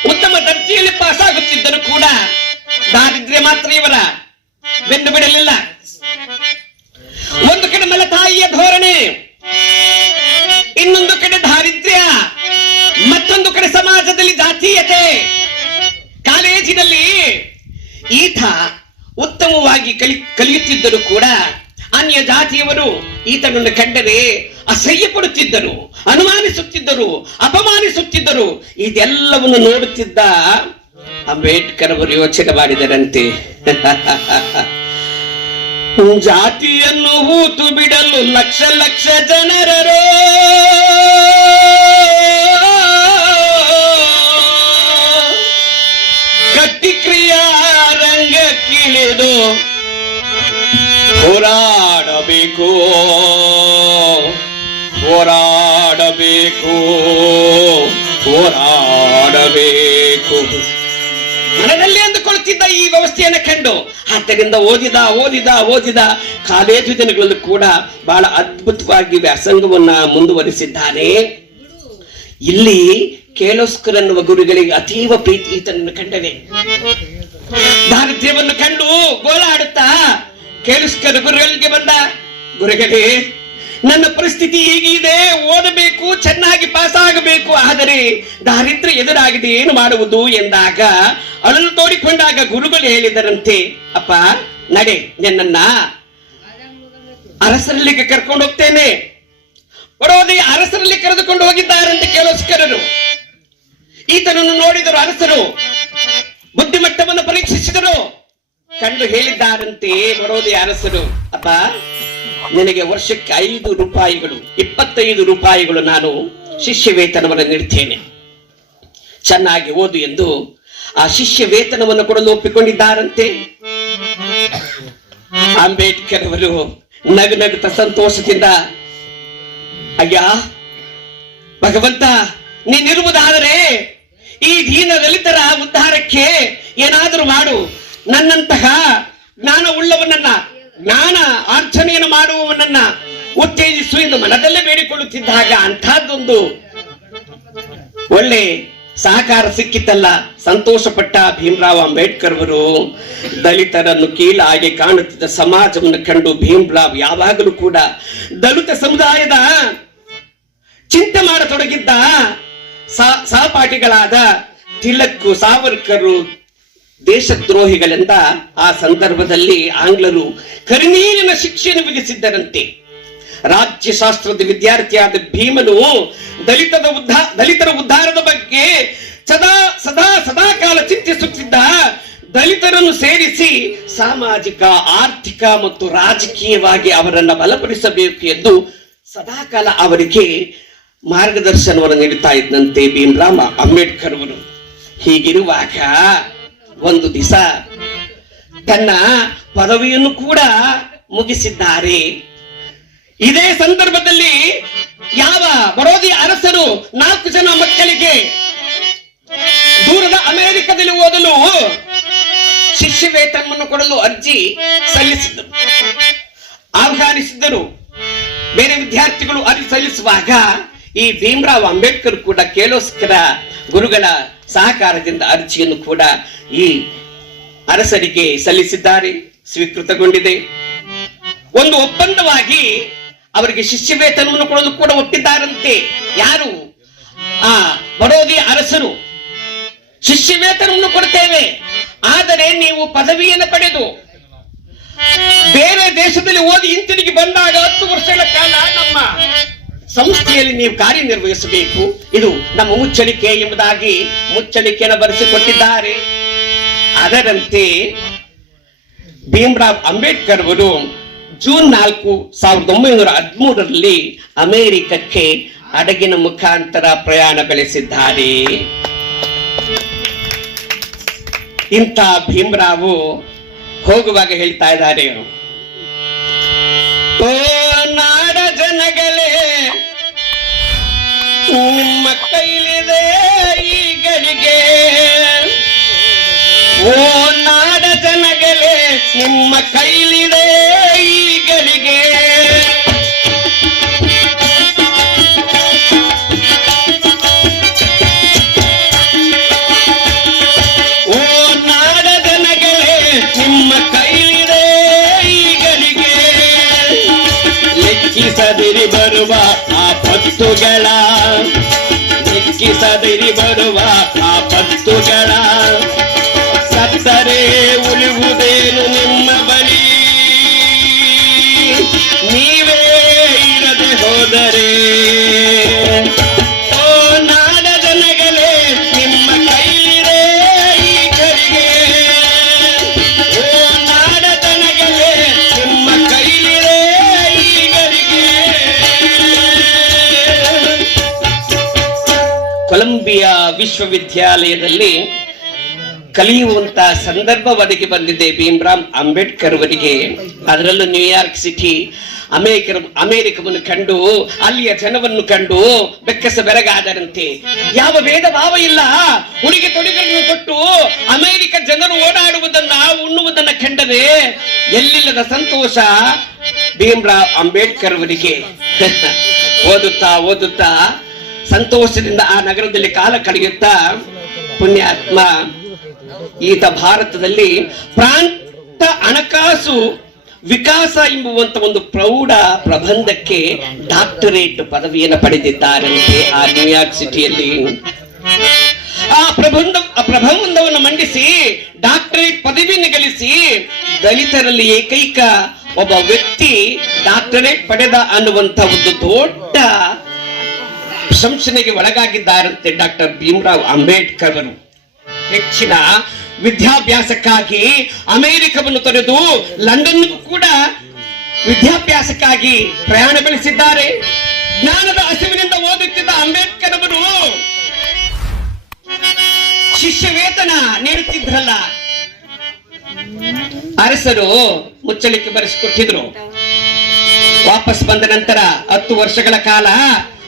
ಉತ್ತಮ ದರ್ಜೆಯಲ್ಲಿ ಪಾಸ್ ಕೂಡ ದಾರಿದ್ರ್ಯ ಮಾತ್ರ ಇವರ. ಬೆಂದು ಬಿಡಲಿಲ್ಲ. ಒಂದು ಕಡೆ ಮಲತಾಯಿಯ ಧೋರಣೆ, ಇನ್ನೊಂದು ಕಡೆ ದಾರಿದ್ರ್ಯ, ಮತ್ತೊಂದು ಕಡೆ ಸಮಾಜದಲ್ಲಿ ಜಾತೀಯತೆ. ಕಾಲೇಜಿನಲ್ಲಿ ಈತ ಉತ್ತಮವಾಗಿ ಕಲಿ, ಕಲಿಯುತ್ತಿದ್ದರೂ ಕೂಡ ಅನ್ಯ ಜಾತಿಯವರು ಈತನನ್ನು ಕಂಡರೆ ಅಸಹ್ಯ ಪಡುತ್ತಿದ್ದರು, ಅನುಮಾನಿಸುತ್ತಿದ್ದರು, ಅಪಮಾನಿಸುತ್ತಿದ್ದರು. ಇದೆಲ್ಲವನ್ನು ನೋಡುತ್ತಿದ್ದ ಅಂಬೇಡ್ಕರ್ ಅವರು ಯೋಚನೆ ಮಾಡಿದರಂತೆ. ಜಾತಿಯನ್ನು ಹೂತು ಬಿಡಲು ಲಕ್ಷ ಲಕ್ಷ ಜನರರು. ಕಟ್ಟಿ ಕ್ರಿಯಾ ರಂಗಕ್ಕಿಳಿದು ಹೋರಾಡಬೇಕು. ಹೋರಾಡಬೇಕು. ಹೋರಾಡಬೇಕು. ಮನದಲ್ಲಿ ಅಂದುಕೊಳ್ಳುತ್ತಿದ್ದ ಈ ವ್ಯವಸ್ಥೆಯನ್ನು ಕಂಡು, ಆದ್ದರಿಂದ ಓದಿದ ಓದಿದ ಓದಿದ ಕಾಲೇಜು ದಿನಗಳಲ್ಲೂ ಕೂಡ ಬಹಳ ಅದ್ಭುತವಾಗಿ ವ್ಯಾಸಂಗವನ್ನ ಮುಂದುವರಿಸಿದ್ದಾನೆ. ಇಲ್ಲಿ ಕೇಳೋಸ್ಕರ್ ಅನ್ನುವ ಗುರುಗಳಿಗೆ ಅತೀವ ಪ್ರೀತಿ ಈತನನ್ನು ಕಂಡನೆ ದಾರಿದ್ರ್ಯವನ್ನು ಕಂಡು ಗೋಳಾಡುತ್ತಾ ಕೇಳಿಸ್ಕರ ಗುರುಗಳಿಗೆ ಬಂದ, ಗುರುಗಳೇ ನನ್ನ ಪರಿಸ್ಥಿತಿ ಹೀಗಿದೆ, ಓದಬೇಕು, ಚೆನ್ನಾಗಿ ಪಾಸ್ ಆಗಬೇಕು ಆದರೆ ದಾರಿದ್ರ್ಯ ಎದುರಾಗಿದೆ, ಏನು ಮಾಡುವುದು ಎಂದಾಗ ಅಳಲು ತೋಡಿಕೊಂಡಾಗ ಗುರುಗಳು ಹೇಳಿದರಂತೆ, ಅಪ್ಪ, ನಡೆ, ನನ್ನನ್ನ ಅರಸರಲ್ಲಿಗೆ ಕರ್ಕೊಂಡು ಹೋಗ್ತೇನೆ. ಬರೋದೇ ಅರಸರಲ್ಲಿ ಕರೆದುಕೊಂಡು ಹೋಗಿದ್ದಾರಂತೆ ಕೇಳೋಸ್ಕರರು ಈತನನ್ನು ನೋಡಿದರು ಅರಸರು. ಬುದ್ಧಿಮಟ್ಟವನ್ನು ಪರೀಕ್ಷಿಸಿದರು. ಕಂಡು ಹೇಳಿದ್ದಾರಂತೆ ಬರೋದೇ ಅರಸರು. ಅಪ್ಪ ನಿನಗೆ ವರ್ಷಕ್ಕೆ ಐದು ರೂಪಾಯಿಗಳು, ಇಪ್ಪತ್ತೈದು ರೂಪಾಯಿಗಳು ನಾನು ಶಿಷ್ಯ ವೇತನವನ್ನು ನೀಡ್ತೇನೆ. ಚೆನ್ನಾಗಿ ಓದು ಎಂದು ಆ ಶಿಷ್ಯ ವೇತನವನ್ನು ಕೊಡಲು ಒಪ್ಪಿಕೊಂಡಿದ್ದಾರಂತೆ. ಅಂಬೇಡ್ಕರ್ ಅವರು ನಗು ನಗುತ್ತ ಸಂತೋಷದಿಂದ, ಅಯ್ಯ, ಭಗವಂತ, ನೀನಿರುವುದಾದರೆ ಈ ದೀನ ದಲಿತರ ಉದ್ಧಾರಕ್ಕೆ ಏನಾದರೂ ಮಾಡು. ನನ್ನಂತಹ ಜ್ಞಾನ ಉಳ್ಳವನನ್ನ ಜ್ಞಾನ ಅರ್ಚನೆಯನ್ನು ಮಾಡುವವನನ್ನ ಉತ್ತೇಜಿಸು ಎಂದು ಮನದಲ್ಲೇ ಬೇಡಿಕೊಳ್ಳುತ್ತಿದ್ದಾಗ ಅಂಥದ್ದೊಂದು ಒಳ್ಳೆ ಸಹಕಾರ ಸಿಕ್ಕಿತಲ್ಲ. ಸಂತೋಷಪಟ್ಟ ಭೀಮರಾವ್ ಅಂಬೇಡ್ಕರ್ ಅವರು ದಲಿತರನ್ನು ಕೀಳಾಗಿ ಕಾಣುತ್ತಿದ್ದ ಸಮಾಜವನ್ನು ಕಂಡು ಭೀಮರಾವ್ ಯಾವಾಗಲೂ ಕೂಡ ದಲಿತ ಸಮುದಾಯದ ಚಿಂತೆ ಮಾಡತೊಡಗಿದ್ದ ಸಹ- ಸಹಪಾಠಿಗಳಾದ ತಿಲಕ್ಕು ಸಾವರ್ಕರು ದೇಶದ್ರೋಹಿಗಳೆಂದ ಆ ಸಂದರ್ಭದಲ್ಲಿ ಆಂಗ್ಲರು ಕರಿನೀರಿನ ಶಿಕ್ಷೆಯನ್ನು ವಿಧಿಸಿದ್ದರಂತೆ. ರಾಜ್ಯಶಾಸ್ತ್ರದ ವಿದ್ಯಾರ್ಥಿಯಾದ ಭೀಮನು ದಲಿತದ ಉದ್ಧಾ ದಲಿತರ ಉದ್ಧಾರದ ಬಗ್ಗೆ ಸದಾ ಸದಾ ಸದಾ ಕಾಲ ಚಿಂತಿಸುತ್ತಿದ್ದ ದಲಿತರನ್ನು ಸೇರಿಸಿ ಸಾಮಾಜಿಕ, ಆರ್ಥಿಕ ಮತ್ತು ರಾಜಕೀಯವಾಗಿ ಅವರನ್ನ ಬಲಪಡಿಸಬೇಕು ಎಂದು ಸದಾಕಾಲ ಅವರಿಗೆ ಮಾರ್ಗದರ್ಶನವನ್ನು ನೀಡುತ್ತಾ ಇದ್ದಂತೆ ಭೀಮರಾಮ ಅಂಬೇಡ್ಕರ್ ಅವರು. ಹೀಗಿರುವಾಗ ಒಂದು ದಿವಸ ತನ್ನ ಪದವಿಯನ್ನು ಕೂಡ ಮುಗಿಸಿದ್ದಾರೆ. ಇದೇ ಸಂದರ್ಭದಲ್ಲಿ ಯಾವ ಬರೋದಿ ಅರಸರು ನಾಲ್ಕು ಜನ ಮಕ್ಕಳಿಗೆ ದೂರದ ಅಮೆರಿಕದಲ್ಲಿ ಓದಲು ಶಿಷ್ಯ ವೇತನವನ್ನು ಕೊಡಲು ಅರ್ಜಿ ಸಲ್ಲಿಸಿದ್ದರು. ಆಹ್ವಾನಿಸಿದ್ದರು. ಬೇರೆ ವಿದ್ಯಾರ್ಥಿಗಳು ಅರ್ಜಿ ಸಲ್ಲಿಸುವಾಗ ಈ ಭೀಮರಾವ್ ಅಂಬೇಡ್ಕರ್ ಕೂಡ ಕೇಳೋಸ್ಕರ ಗುರುಗಳ ಸಹಕಾರದಿಂದ ಅರ್ಜಿಯನ್ನು ಕೂಡ ಈ ಅರಸರಿಗೆ ಸಲ್ಲಿಸಿದ್ದಾರೆ, ಸ್ವೀಕೃತಗೊಂಡಿದೆ. ಒಂದು ಒಪ್ಪಂದವಾಗಿ ಅವರಿಗೆ ಶಿಷ್ಯ ವೇತನವನ್ನು ಕೊಡಲು ಕೂಡ ಒಪ್ಪಿದ್ದಾರಂತೆ. ಯಾರು? ಆ ಬಡೋದಿ ಅರಸರು. ಶಿಷ್ಯ ವೇತನವನ್ನು ಕೊಡ್ತೇವೆ, ಆದರೆ ನೀವು ಪದವಿಯನ್ನು ಪಡೆದು ಬೇರೆ ದೇಶದಲ್ಲಿ ಓದಿ ಹಿಂತಿರುಗಿ ಬಂದಾಗ ಹತ್ತು ವರ್ಷಗಳ ಕಾಲ ನಮ್ಮ ಸಂಸ್ಥೆಯಲ್ಲಿ ನೀವು ಕಾರ್ಯನಿರ್ವಹಿಸಬೇಕು. ಇದು ನಮ್ಮ ಮುಚ್ಚಳಿಕೆ ಎಂಬುದಾಗಿ ಮುಚ್ಚಳಿಕೆಯನ್ನು ಬರೆಸಿಕೊಟ್ಟಿದ್ದಾರೆ. ಅದರಂತೆ ಭೀಮರಾವ್ ಅಂಬೇಡ್ಕರ್ ಅವರು ಜೂನ್ ನಾಲ್ಕು ಸಾವಿರದ ಒಂಬೈನೂರ ಹದಿಮೂರರಲ್ಲಿ ಅಮೆರಿಕಕ್ಕೆ ಹಡಗಿನ ಮುಖಾಂತರ ಪ್ರಯಾಣ ಬೆಳೆಸಿದ್ದಾರೆ. ಇಂಥ ಭೀಮರಾವು ಹೋಗುವಾಗ ಹೇಳ್ತಾ ಇದ್ದಾರೆ. ಓ ನಾಡ ನಿಮ್ಮ ಕೈಲಿದೆ ಈ ಗಡಿಗೆ. ಓ ನಾಡ ಜನಗಳೇ ನಿಮ್ಮ ಕೈಲಿದೆ ಈ ಗಳಿಗೆ ಬರುವ ಆಪತ್ತುಗಳ ಸಿಕ್ಕಿಸದಿರಿ ಬರುವ ಆಪತ್ತುಗಳ ಸತ್ತರೆ ಉಳಿಯುವುದೇನು ನಿಮ್ಮ ಬಳಿ? ನೀವೇ ಇರದೆ ಹೋದರೆ ಕೊಲಂಬಿಯಾ ವಿಶ್ವವಿದ್ಯಾಲಯದಲ್ಲಿ ಕಲಿಯುವಂತ ಸಂದರ್ಭ ಒದಗಿ ಬಂದಿದೆ ಭೀಮ್ರಾಮ್ ಅಂಬೇಡ್ಕರ್ ಅವರಿಗೆ. ಅದರಲ್ಲೂ ನ್ಯೂಯಾರ್ಕ್ ಸಿಟಿ ಅಮೇರಿಕ ಅಮೇರಿಕವನ್ನು ಕಂಡು, ಅಲ್ಲಿಯ ಜನವನ್ನು ಕಂಡು ಬೆಕ್ಕಸ ಬೆರಗಾದರಂತೆ. ಯಾವ ಭೇದ ಭಾವ ಇಲ್ಲ. ಉಡುಗೆ ತೊಡುಗೆಗಳನ್ನು ಕೊಟ್ಟು ಅಮೆರಿಕ ಜನರು ಓಡಾಡುವುದನ್ನ, ಉಣ್ಣುವುದನ್ನ ಕಂಡರೆ ಎಲ್ಲಿಲ್ಲದ ಸಂತೋಷ ಭೀಮ್ರಾವ್ ಅಂಬೇಡ್ಕರ್ ಅವರಿಗೆ. ಓದುತ್ತಾ ಓದುತ್ತಾ ಸಂತೋಷದಿಂದ ಆ ನಗರದಲ್ಲಿ ಕಾಲ ಕಳೆಯುತ್ತಾ ಪುಣ್ಯಾತ್ಮ ಈತ ಭಾರತದಲ್ಲಿ ಪ್ರಾಂತ ಹಣಕಾಸು ವಿಕಾಸ ಎಂಬುವಂತ ಒಂದು ಪ್ರೌಢ ಪ್ರಬಂಧಕ್ಕೆ ಡಾಕ್ಟರೇಟ್ ಪದವಿಯನ್ನು ಪಡೆದಿದ್ದಾರಂತೆ ಆ ನ್ಯೂಯಾರ್ಕ್ ಸಿಟಿಯಲ್ಲಿ. ಆ ಪ್ರಬಂಧ ಪ್ರಬಂಧವನ್ನು ಮಂಡಿಸಿ ಡಾಕ್ಟರೇಟ್ ಪದವಿಯನ್ನು ಗಳಿಸಿ ದಲಿತರಲ್ಲಿ ಏಕೈಕ ಒಬ್ಬ ವ್ಯಕ್ತಿ ಡಾಕ್ಟರೇಟ್ ಪಡೆದ ಅನ್ನುವಂತ ಒಂದು ದೊಡ್ಡ ಪ್ರಶಂಸನೆಗೆ ಒಳಗಾಗಿದ್ದಾರಂತೆ ಡಾಕ್ಟರ್ ಭೀಮರಾವ್ ಅಂಬೇಡ್ಕರ್ ಅವರು ಹೆಚ್ಚಿನ ವಿದ್ಯಾಭ್ಯಾಸಕ್ಕಾಗಿ ಅಮೆರಿಕವನ್ನು ತೊರೆದು ಲಂಡನ್ ಕೂಡ ವಿದ್ಯಾಭ್ಯಾಸಕ್ಕಾಗಿ ಪ್ರಯಾಣ ಬೆಳೆಸಿದ್ದಾರೆ. ಜ್ಞಾನದ ಹಸಿವಿನಿಂದ ಓದುತ್ತಿದ್ದ ಅಂಬೇಡ್ಕರ್ ಅವರು ಶಿಷ್ಯ ವೇತನ ನೀಡುತ್ತಿದ್ರಲ್ಲ. ಅರಸರು ಮುಚ್ಚಳಿಕೆ ಬರೆಸಿಕೊಟ್ಟಿದ್ರು. ವಾಪಸ್ ಬಂದ ನಂತರ ಹತ್ತು ವರ್ಷಗಳ ಕಾಲ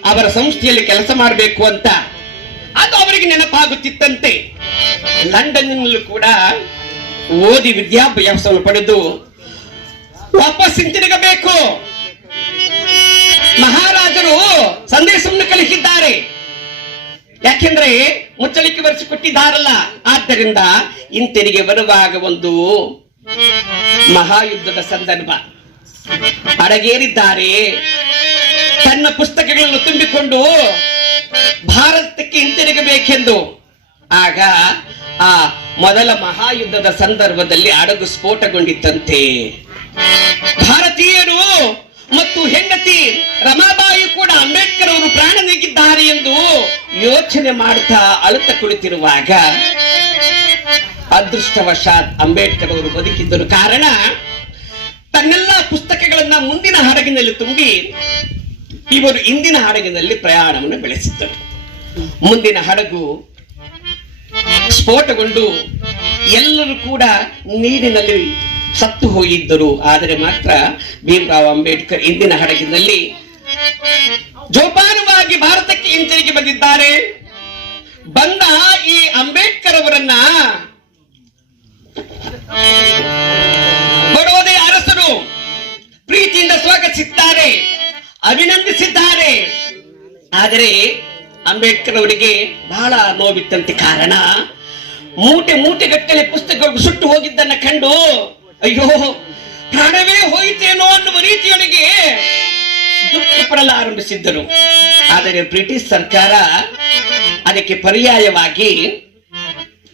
ಅವರ ಸಂಸ್ಥೆಯಲ್ಲಿ ಕೆಲಸ ಮಾಡಬೇಕು ಅಂತ. ಅದು ಅವರಿಗೆ ನೆನಪಾಗುತ್ತಿತ್ತಂತೆ. ಲಂಡನ್ನಲ್ಲಿ ಕೂಡ ಓದಿ ವಿದ್ಯಾಭ್ಯಾಸವನ್ನು ಪಡೆದು ವಾಪಸ್ ಹಿಂತಿರುಗಬೇಕು. ಮಹಾರಾಜರು ಸಂದೇಶವನ್ನು ಕಳಿಸಿದ್ದಾರೆ ಯಾಕೆಂದ್ರೆ ಮುಚ್ಚಳಿಕೆ ಬರೆಸಿಕೊಟ್ಟಿದ್ದಾರಲ್ಲ ಆದ್ದರಿಂದ ಹಿಂತಿರುಗಿ ಬರುವಾಗ ಒಂದು ಮಹಾಯುದ್ಧದ ಸಂದರ್ಭ. ಅಡಗೇರಿದ್ದಾರೆ. ತನ್ನ ಪುಸ್ತಕಗಳನ್ನು ತುಂಬಿಕೊಂಡು ಭಾರತಕ್ಕೆ ಹಿಂತಿರುಗಬೇಕೆಂದು. ಆಗ ಆ ಮೊದಲ ಮಹಾಯುದ್ಧದ ಸಂದರ್ಭದಲ್ಲಿ ಅಡಗು ಸ್ಫೋಟಗೊಂಡಿತ್ತಂತೆ. ಭಾರತೀಯರು ಮತ್ತು ಹೆಂಡತಿ ರಮಾಬಾಯಿ ಕೂಡ ಅಂಬೇಡ್ಕರ್ ಅವರು ಪ್ರಾಣ ನೀಗಿದ್ದಾರೆ ಎಂದು ಯೋಚನೆ ಮಾಡ್ತಾ ಅಳುತ್ತ ಕುಳಿತಿರುವಾಗ ಅದೃಷ್ಟವಶಾತ್ ಅಂಬೇಡ್ಕರ್ ಅವರು ಬದುಕಿದ್ದರು ಕಾರಣ, ತನ್ನೆಲ್ಲ ಪುಸ್ತಕಗಳನ್ನ ಮುಂದಿನ ಹಡಗಿನಲ್ಲಿ ತುಂಬಿ ಇವರು ಇಂದಿನ ಹಡಗಿನಲ್ಲಿ ಪ್ರಯಾಣವನ್ನು ಬೆಳೆಸಿದ್ದರು. ಮುಂದಿನ ಹಡಗು ಸ್ಫೋಟಗೊಂಡು ಎಲ್ಲರೂ ಕೂಡ ನೀರಿನಲ್ಲಿ ಸತ್ತು ಹೋಗಿದ್ದರು. ಆದರೆ ಮಾತ್ರ ಭೀಮರಾವ್ ಅಂಬೇಡ್ಕರ್ ಇಂದಿನ ಹಡಗಿನಲ್ಲಿ ಜೋಪಾನವಾಗಿ ಭಾರತಕ್ಕೆ ಹಿಂತಿರುಗಿ ಬಂದಿದ್ದಾರೆ. ಬಂದ ಈ ಅಂಬೇಡ್ಕರ್ ಅವರನ್ನ ಬರೋದೇ ಅರಸರು. ಪ್ರೀತಿಯಿಂದ ಸ್ವಾಗತಿಸಿದ್ದಾರೆ ಅಭಿನಂದಿಸಿದ್ದಾರೆ. ಆದರೆ ಅಂಬೇಡ್ಕರ್ ಅವರಿಗೆ ಬಹಳ ನೋವಿತ್ತಂತೆ ಕಾರಣ. ಮೂಟೆ ಮೂಟೆಗಟ್ಟಲೆ ಪುಸ್ತಕಗಳು ಸುಟ್ಟು ಹೋಗಿದ್ದನ್ನ ಕಂಡು, ಅಯ್ಯೋ, ಪ್ರಾಣವೇ ಹೋಯಿತೇನೋ ಅನ್ನುವ ರೀತಿಯೊಳಗೆ ದುಃಖ ಪಡಲಾರಂಭಿಸಿದ್ದರು ಆದರೆ ಬ್ರಿಟಿಷ್ ಸರ್ಕಾರ ಅದಕ್ಕೆ ಪರ್ಯಾಯವಾಗಿ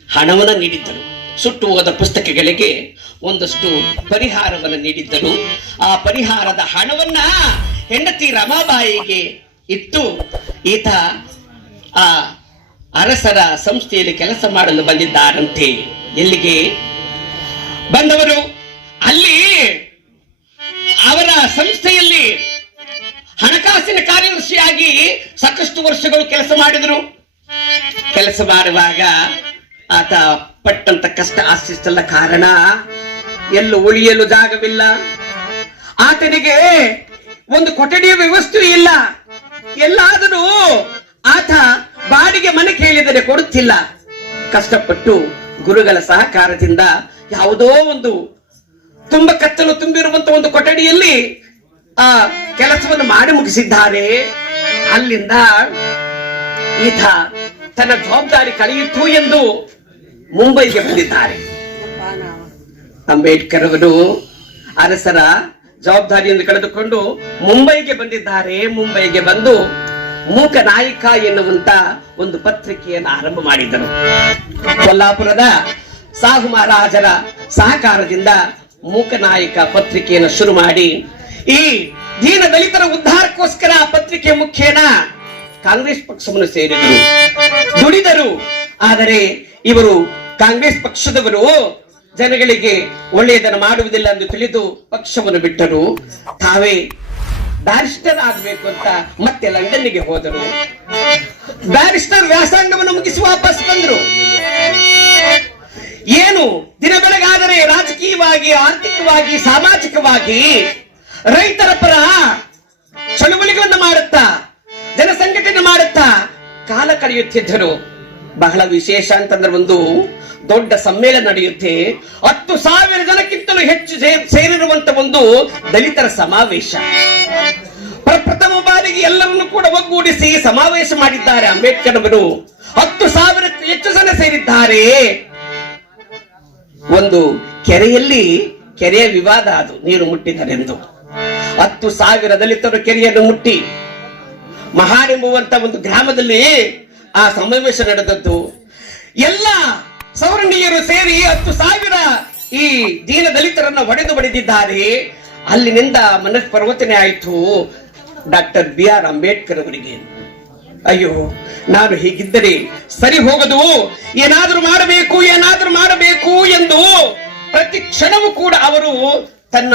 ಹಣವನ್ನು ನೀಡಿದ್ದರು. ಸುಟ್ಟು ಹೋದ ಪುಸ್ತಕಗಳಿಗೆ ಒಂದಷ್ಟು ಪರಿಹಾರವನ್ನು ನೀಡಿದ್ದರು. ಆ ಪರಿಹಾರದ ಹಣವನ್ನ ಹೆಂಡತಿ ರಮಾಬಾಯಿಗೆ ಇತ್ತು ಈತ ಆ ಅರಸರ ಸಂಸ್ಥೆಯಲ್ಲಿ ಕೆಲಸ ಮಾಡಲು ಬಂದಿದ್ದಾರಂತೆ. ಎಲ್ಲಿಗೆ? ಬಂದವರು ಅಲ್ಲಿ ಅವರ ಸಂಸ್ಥೆಯಲ್ಲಿ ಹಣಕಾಸಿನ ಕಾರ್ಯದರ್ಶಿಯಾಗಿ ಸಾಕಷ್ಟು ವರ್ಷಗಳು ಕೆಲಸ ಮಾಡಿದರು. ಕೆಲಸ ಮಾಡುವಾಗ ಆತ ಪಟ್ಟಂತ ಕಷ್ಟ ಆಶಿಸಲ್ಲ ಕಾರಣ. ಎಲ್ಲೂ ಉಳಿಯಲು ಜಾಗವಿಲ್ಲ. ಆತನಿಗೆ ಒಂದು ಕೊಠಡಿಯ ವ್ಯವಸ್ಥೆ ಇಲ್ಲ. ಎಲ್ಲಾದರೂ ಆತ ಬಾಡಿಗೆ ಮನೆ ಕೇಳಿದರೆ ಕೊಡುತ್ತಿಲ್ಲ. ಕಷ್ಟಪಟ್ಟು ಗುರುಗಳ ಸಹಕಾರದಿಂದ ಯಾವುದೋ ಒಂದು ತುಂಬ ಕತ್ತಲು ತುಂಬಿರುವಂತ ಒಂದು ಕೊಠಡಿಯಲ್ಲಿ ಆ ಕೆಲಸವನ್ನು ಮಾಡಿ ಮುಗಿಸಿದ್ದಾರೆ. ಅಲ್ಲಿಂದ ಈತ ತನ್ನ ಜವಾಬ್ದಾರಿ ಕಳೆಯಿತು ಎಂದು ಮುಂಬೈಗೆ ಬಂದಿದ್ದಾರೆ. ಅಂಬೇಡ್ಕರ್ ಅವರು ಅರಸರ ಜವಾಬ್ದಾರಿಯನ್ನು ಕಳೆದುಕೊಂಡು ಮುಂಬೈಗೆ ಬಂದಿದ್ದಾರೆ. ಮುಂಬೈಗೆ ಬಂದು ಮೂಕ ನಾಯಕ ಎನ್ನುವಂತ ಒಂದು ಪತ್ರಿಕೆಯನ್ನು ಆರಂಭ ಮಾಡಿದರು. ಕೊಲ್ಲಾಪುರದ ಸಾಹು ಮಹಾರಾಜರ ಸಹಕಾರದಿಂದ ಮೂಕನಾಯಕ ಪತ್ರಿಕೆಯನ್ನು ಶುರು ಮಾಡಿ, ಈ ದೀನ ದಲಿತರ ಉದ್ಧಾರಕ್ಕೋಸ್ಕರ ಆ ಪತ್ರಿಕೆ ಮುಖೇನ ಕಾಂಗ್ರೆಸ್ ಪಕ್ಷವನ್ನು ಸೇರಿದರು. ದುಡಿದರು. ಆದರೆ ಇವರು ಕಾಂಗ್ರೆಸ್ ಪಕ್ಷದವರು ಜನಗಳಿಗೆ ಒಳ್ಳೆಯದನ್ನು ಮಾಡುವುದಿಲ್ಲ ಎಂದು ತಿಳಿದು ಪಕ್ಷವನ್ನು ಬಿಟ್ಟರು. ತಾವೇ ಬ್ಯಾರಿಸ್ಟರ್ ಆಗಬೇಕು ಅಂತ ಮತ್ತೆ ಲಂಡನ್ನಿಗೆ ಹೋದರು. ಬ್ಯಾರಿಸ್ಟರ್ ವ್ಯಾಸಂಗವನ್ನು ಮುಗಿಸಿ ವಾಪಸ್ ಬಂದರು. ಏನು ದಿನ ಬೆಳಗಾದರೆ ರಾಜಕೀಯವಾಗಿ, ಆರ್ಥಿಕವಾಗಿ, ಸಾಮಾಜಿಕವಾಗಿ ರೈತರ ಪರ ಚಳುವಳಿಗಳನ್ನು ಮಾಡುತ್ತಾ, ಜನಸಂಘಟನೆ ಮಾಡುತ್ತಾ ಕಾಲ ಕಳೆಯುತ್ತಿದ್ದರು. ಬಹಳ ವಿಶೇಷ ಅಂತಂದ್ರೆ ಒಂದು ದೊಡ್ಡ ಸಮ್ಮೇಳನ ನಡೆಯುತ್ತೆ. ಹತ್ತು ಸಾವಿರ ಜನಕ್ಕಿಂತಲೂ ಹೆಚ್ಚು ಸೇರಿರುವಂತ ಒಂದು ದಲಿತರ ಸಮಾವೇಶ. ಪ್ರಪ್ರಥಮ ಬಾರಿಗೆ ಎಲ್ಲರನ್ನು ಕೂಡ ಒಗ್ಗೂಡಿಸಿ ಸಮಾವೇಶ ಮಾಡಿದ್ದಾರೆ ಅಂಬೇಡ್ಕರ್ ಅವರು. ಹತ್ತು ಸಾವಿರ ಹೆಚ್ಚು ಜನ ಸೇರಿದ್ದಾರೆ. ಒಂದು ಕೆರೆಯಲ್ಲಿ ಕೆರೆಯ ವಿವಾದ ಅದು, ನೀರು ಮುಟ್ಟಿದರೆಂದು. ಹತ್ತು ಸಾವಿರ ದಲಿತರು ಕೆರೆಯನ್ನು ಮುಟ್ಟಿ. ಮಹಾಡೆಂಬುವಂತ ಒಂದು ಗ್ರಾಮದಲ್ಲಿ ಆ ಸಮಾವೇಶ ನಡೆದದ್ದು. ಎಲ್ಲ ಸೌರಣೀಯರು ಸೇರಿ ಹತ್ತು ಸಾವಿರ ಈ ದೀನ ದಲಿತರನ್ನ ಹೊಡೆದು ಬಡಿದಿದ್ದಾರೆ. ಅಲ್ಲಿನಿಂದ ಮನಸ್ಪರ್ವತನೆ ಆಯಿತು ಡಾಕ್ಟರ್ ಬಿ ಆರ್ ಅಂಬೇಡ್ಕರ್ ಅವರಿಗೆ. ಅಯ್ಯೋ, ನಾನು ಹೀಗಿದ್ದರೆ ಸರಿ ಹೋಗದು. ಏನಾದರೂ ಮಾಡಬೇಕು ಏನಾದರೂ ಮಾಡಬೇಕು ಎಂದು ಪ್ರತಿ ಕ್ಷಣವೂ ಕೂಡ ಅವರು ತನ್ನ